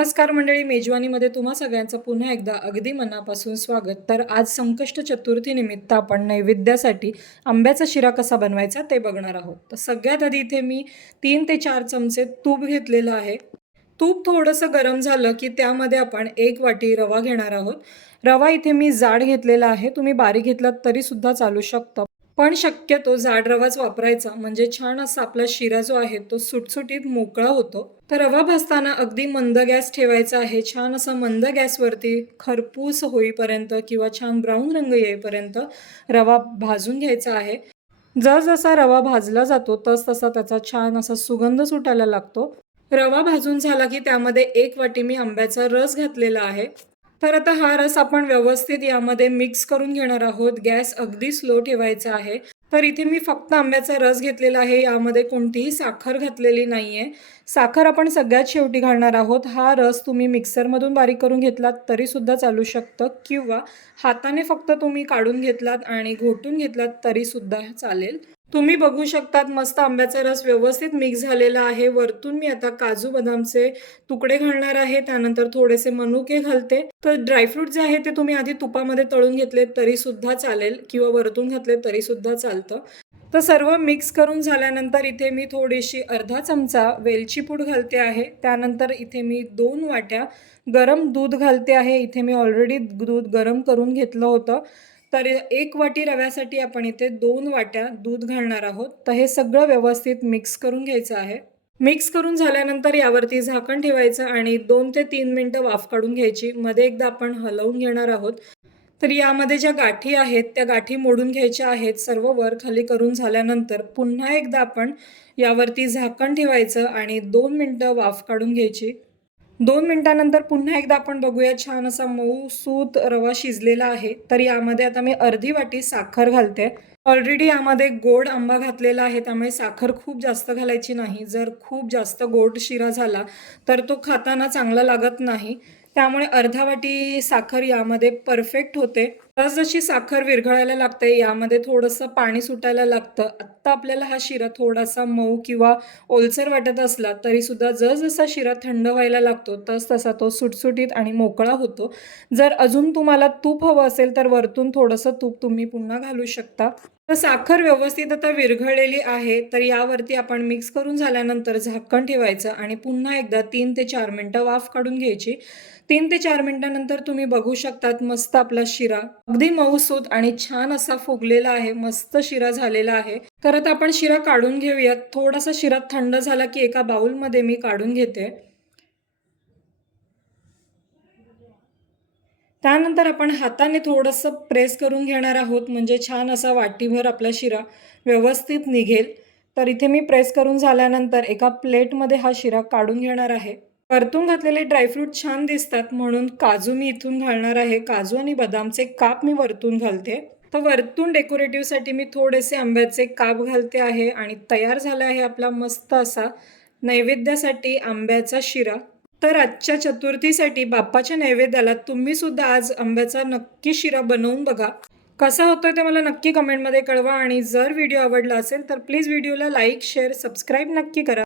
नमस्कार मंडळी, मेजवानीमध्ये तुम्हा सगळ्यांचं पुन्हा एकदा अगदी मनापासून स्वागत। तर आज संकष्ट चतुर्थी निमित्त आपण नैवेद्यासाठी आंब्याचा शिरा कसा बनवायचा ते बघणार आहोत। तर सगळ्यात आधी इथे मी 3 ते 4 चमचे तूप घेतलेलं आहे। तूप थोडंसं गरम झालं की त्यामध्ये आपण 1 वाटी रवा घेणार आहोत। रवा इथे मी जाड घेतलेला आहे, तुम्ही बारीक घेतलात तरी सुद्धा चालू शकतं, पण शक्यतो जाड रवाच वापरायचा, म्हणजे छान असा आपला शिरा जो आहे तो सुटसुटीत मोकळा होतो। तर रवा भाजताना अगदी मंद गॅस ठेवायचा आहे। छान असा मंद गॅसवरती खरपूस होईपर्यंत किंवा छान ब्राऊन रंग येईपर्यंत रवा भाजून घ्यायचा आहे। जसजसा रवा भाजला जातो तसा त्याचा छान असा सुगंध सुटायला लागतो। रवा भाजून झाला की त्यामध्ये 1 वाटी मी आंब्याचा रस घातलेला आहे। तर आता हा रस आपण व्यवस्थित यामध्ये मिक्स करून घेणार आहोत। गॅस अगदी स्लो ठेवायचा आहे। तर इथे मी फक्त आंब्याचा रस घेतलेला आहे, यामध्ये कोणतीही साखर घातलेली नाहीये। साखर आपण सगळ्यात शेवटी घालणार आहोत। हा रस तुम्ही मिक्सरमधून बारीक करून घेतलात तरी सुद्धा चालू शकतं, किंवा हाताने फक्त तुम्ही काढून घेतलात आणि घोटून घेतलात तरी सुद्धा चालेल। तुम्ही बघू शकतात मस्त आंब्याचा रस व्यवस्थित मिक्स झालेला आहे। वरतून मी आता काजू बदामचे तुकडे घालणार आहे, त्यानंतर थोडेसे मनुके घालते। तर ड्रायफ्रूट जे आहे ते तुम्ही आधी तुपामध्ये तळून घेतले तरी सुद्धा चालेल, किंवा वरतून घातले तरी सुद्धा चालतं। तर सर्व मिक्स करून झाल्यानंतर इथे मी थोडीशी अर्धा चमचा वेलची पूड घालते आहे। त्यानंतर इथे मी 2 वाट्या गरम दूध घालते आहे। इथे मी ऑलरेडी दूध गरम करून घेतलं होतं। तर 1 वाटी रव्यासाठी आपण इथे 2 वाट्या दूध घालणार आहोत। तर हे सगळं व्यवस्थित मिक्स करून घ्यायचं आहे। मिक्स करून झाल्यानंतर यावरती झाकण ठेवायचं आणि 2 ते 3 मिनिटं वाफ काढून घ्यायची। मध्ये एकदा आपण हलवून घेणार आहोत। तर यामध्ये ज्या गाठी आहेत त्या गाठी मोडून घ्यायच्या आहेत। सर्व वर खाली करून झाल्यानंतर पुन्हा एकदा आपण यावरती झाकण ठेवायचं आणि 2 मिनिटं वाफ काढून घ्यायची। 2 मिनिटांनंतर पुन्हा एकदा आपण बघूया, छान असा मऊसूत रवा शिजलेला आहे। तर यामध्ये आता मी अर्धी वाटी साखर घालते। ऑलरेडी यामध्ये गोड आंबा घातलेला आहे, त्यामुळे साखर खूप जास्त घालायची नाही। जर खूप जास्त गोड शिरा झाला तर तो खाताना चांगला लागत नाही, त्यामुळे अर्धा वाटी साखर यामध्ये परफेक्ट होते। जशी साखर विरघळायला लागते यामध्ये थोडंसं पाणी सुटायला लागतं। आत्ता आपल्याला हा शिरा थोडासा मऊ किंवा ओलसर वाटत असला तरी सुद्धा जसा शिरा थंड व्हायला लागतो तसा तो सुटसुटीत आणि मोकळा होतो। जर अजून तुम्हाला तूप हवं असेल तर वरतून थोडंसं तूप तुम्ही पुन्हा घालू शकता। तर साखर व्यवस्थित आता विरघळलेली आहे। तर यावरती आपण मिक्स करून झाल्यानंतर झाकण ठेवायचं आणि पुन्हा एकदा 3 ते 4 मिनिटं वाफ काढून घ्यायची। 3 ते 4 मिनिटांनंतर तुम्ही बघू शकतात मस्त आपला शिरा अगदी मऊसूत आणि छान असा फुगलेला आहे, मस्त शिरा झालेला आहे। तर आता आपण शिरा काढून घेऊयात। थोडासा शिरा थंड झाला की एका बाउलमध्ये मी काढून घेते। त्यानंतर आपण हाताने थोडंसं प्रेस करून घेणार आहोत, म्हणजे छान असा वाटीभर आपला शिरा व्यवस्थित निघेल। तर इथे मी प्रेस करून झाल्यानंतर एका प्लेटमध्ये हा शिरा काढून घेणार आहे। वरतून घातलेले ड्रायफ्रूट छान दिसतात म्हणून काजू मी इथून घालणार आहे। काजू आणि बदामचे काप मी वरतून घालते। तर वरतून डेकोरेटिव्हसाठी मी थोडेसे आंब्याचे काप घालते आहे आणि तयार झाला आहे आपला मस्त असा नैवेद्यासाठी आंब्याचा शिरा। तर आजच्या चतुर्थीसाठी बाप्पाच्या नैवेद्याला तुम्ही सुद्धा आज आंब्याचा नक्की शिरा बनवून बघा। कसा होतोय ते मला नक्की कमेंटमध्ये कळवा, आणि जर व्हिडिओ आवडला असेल तर प्लीज व्हिडिओला लाईक, शेअर, सबस्क्राईब नक्की करा।